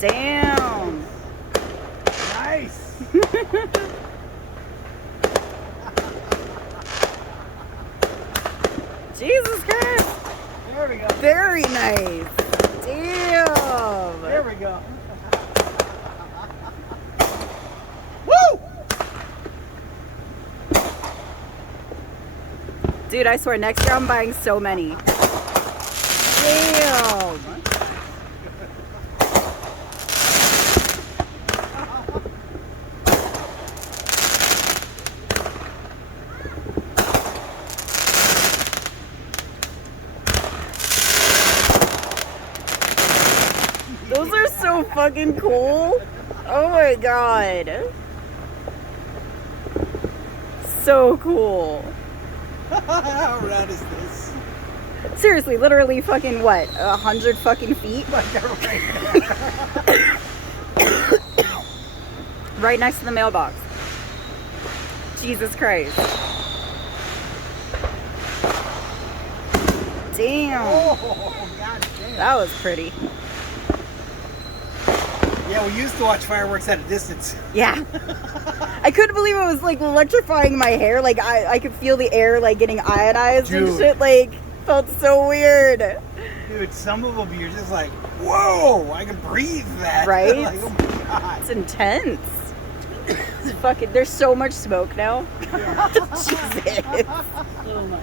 Damn. Nice. Jesus Christ. There we go. Very nice. Damn. There we go. Woo! Dude, I swear, next year I'm buying so many. Damn. Those are so fucking cool. Oh my god. So cool. How rad is this? Seriously, literally fucking what? 100 fucking feet? Right next to the mailbox. Jesus Christ. Damn. Oh, god damn. That was pretty. Yeah, we used to watch fireworks at a distance. Yeah. I couldn't believe it was like electrifying my hair. Like I could feel the air like getting ionized and Dude. shit. Like felt so weird. Dude, some of them you're just like, whoa, I can breathe that. Right? Like, oh my god. It's intense. It's fucking. There's so much smoke now. Jesus. So much.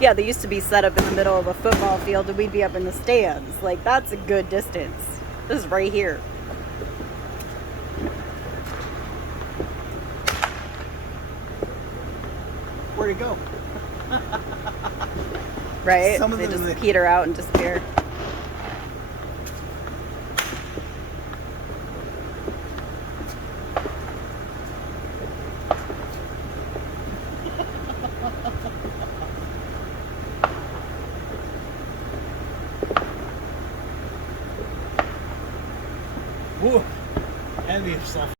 Yeah, they used to be set up in the middle of a football field, and we'd be up in the stands. Like that's a good distance. This is right here. Where'd it go? Right? Some of They them- just peter out and disappear. Woo. Envy yourself.